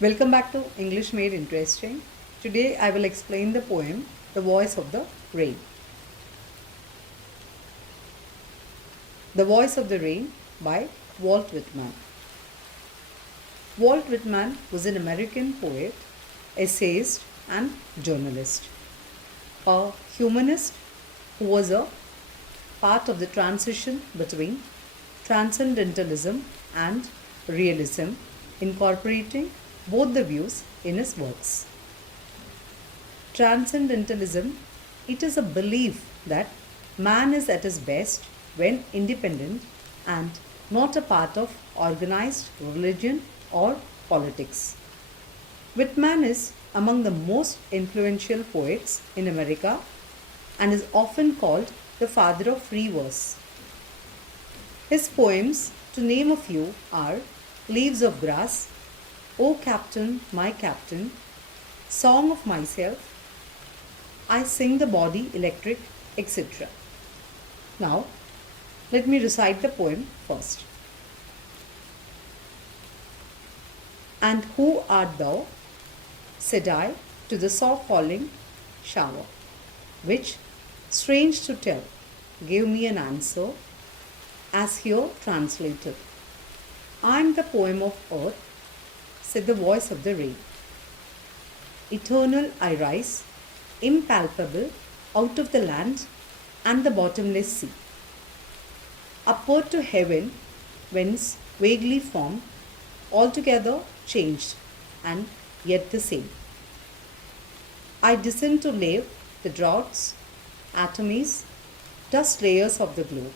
Welcome back to English Made Interesting. Today I will explain the poem The Voice of the Rain. The Voice of the Rain by Walt Whitman. Walt Whitman was an American poet, essayist, and journalist. A humanist who was a part of the transition between transcendentalism and realism, incorporating both the views in his works. Transcendentalism, it is a belief that man is at his best when independent and not a part of organized religion or politics. Whitman is among the most influential poets in America and is often called the father of free verse. His poems, to name a few, are Leaves of Grass, O Captain, My Captain, Song of Myself, I Sing the Body Electric, etc. Now, let me recite the poem first. And who art thou? Said I to the soft falling shower, which, strange to tell, gave me an answer, as here translated. I am the poem of earth, said the voice of the rain. Eternal I rise, impalpable, out of the land and the bottomless sea. Upward to heaven, whence vaguely formed, altogether changed, and yet the same. I descend to lave the droughts, atomies, dust layers of the globe,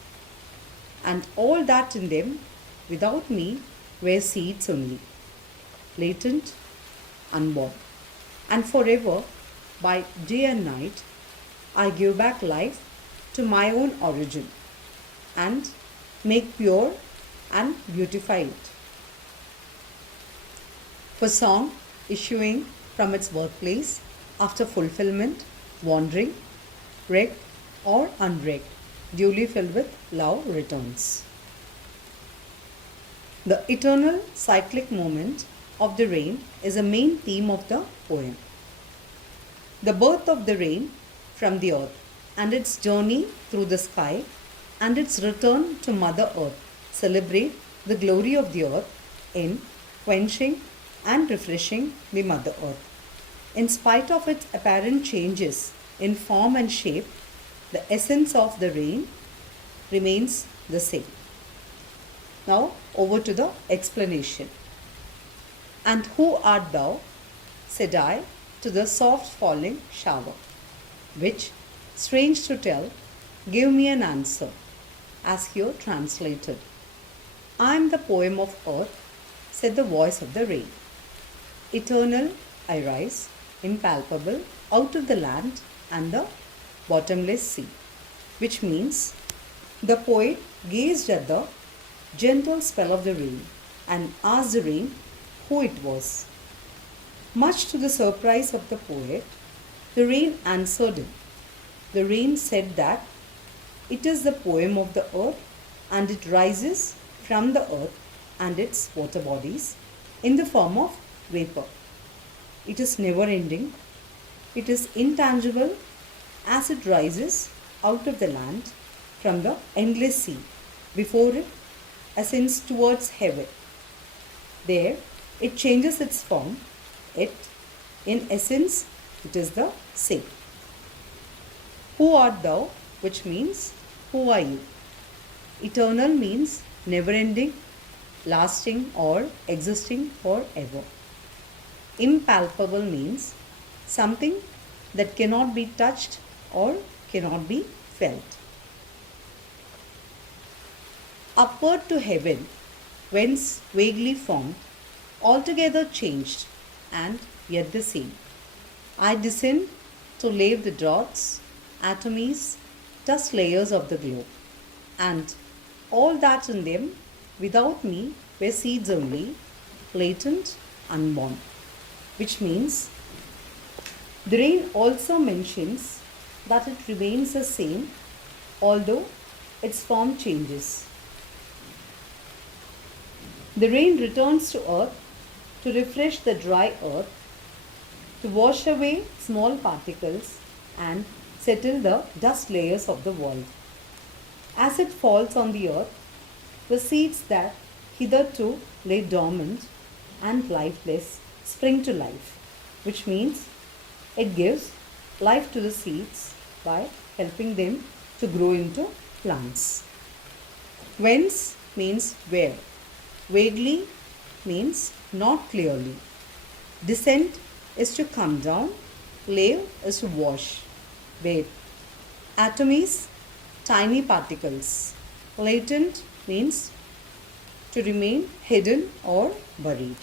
and all that in them, without me, were seeds only, latent, unborn, and forever, by day and night, I give back life to my own origin, and make pure and beautify it. For song issuing from its birthplace after fulfillment, wandering, wrecked or unwrecked, duly filled with love returns. The eternal cyclic movement of the rain is a main theme of the poem. The birth of the rain from the earth and its journey through the sky and its return to Mother Earth celebrate the glory of the earth in quenching and refreshing the Mother Earth. In spite of its apparent changes in form and shape, the essence of the rain remains the same. Now over to the explanation. And who art thou? Said I to the soft falling shower, which, strange to tell, gave me an answer, as here translated. I am the poem of earth, said the voice of the rain. Eternal I rise, impalpable, out of the land and the bottomless sea, which means the poet gazed at the gentle spell of the rain and asked the rain who it was. Much to the surprise of the poet, the rain answered him. The rain said that it is the poem of the earth and it rises from the earth and its water bodies in the form of vapor. It is never ending. It is intangible as it rises out of the land from the endless sea before it ascends towards heaven. There it changes its form. It, in essence, it is the same. Who art thou? Which means, who are you? Eternal means never ending, lasting, or existing forever. Impalpable means something that cannot be touched or cannot be felt. Upward to heaven, whence vaguely formed, altogether changed, and yet the same. I descend to lave the droughts, atomies, dust layers of the globe, and all that in them, without me, were seeds only, latent, unborn. Which means, the rain also mentions that it remains the same, although its form changes. The rain returns to earth to refresh the dry earth, to wash away small particles and settle the dust layers of the world. As it falls on the earth, the seeds that hitherto lay dormant and lifeless spring to life, which means it gives life to the seeds by helping them to grow into plants. Whence means where. Vaguely means not clearly. Descent is to come down. Lave is to wash. Wave. Atomies, tiny particles. Latent means to remain hidden or buried.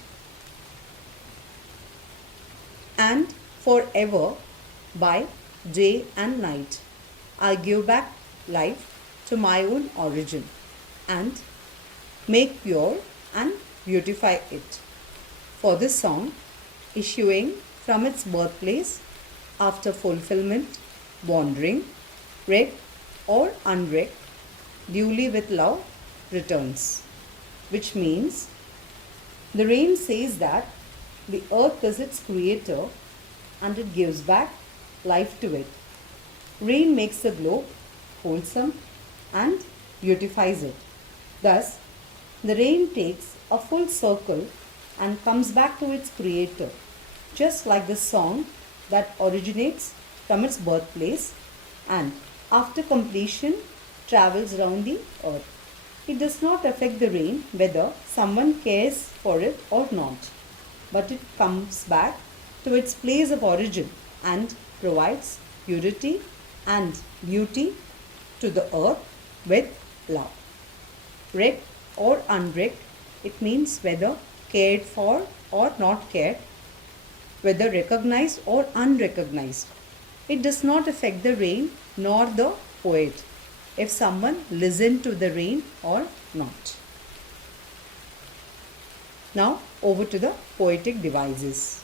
And forever, by day and night, I give back life to my own origin and make pure and beautify it. For this song, issuing from its birthplace after fulfillment, wandering, wrecked or unwrecked, duly with love returns. Which means the rain says that the earth is its creator and it gives back life to it. Rain makes the globe wholesome and beautifies it. Thus, the rain takes a full circle and comes back to its creator, just like the song that originates from its birthplace and after completion travels round the earth. It does not affect the rain whether someone cares for it or not, but it comes back to its place of origin and provides purity and beauty to the earth with love. Wrecked or unwrecked, it means whether cared for or not cared, whether recognized or unrecognized. It does not affect the rain nor the poet if someone listened to the rain or not. Now over to the poetic devices.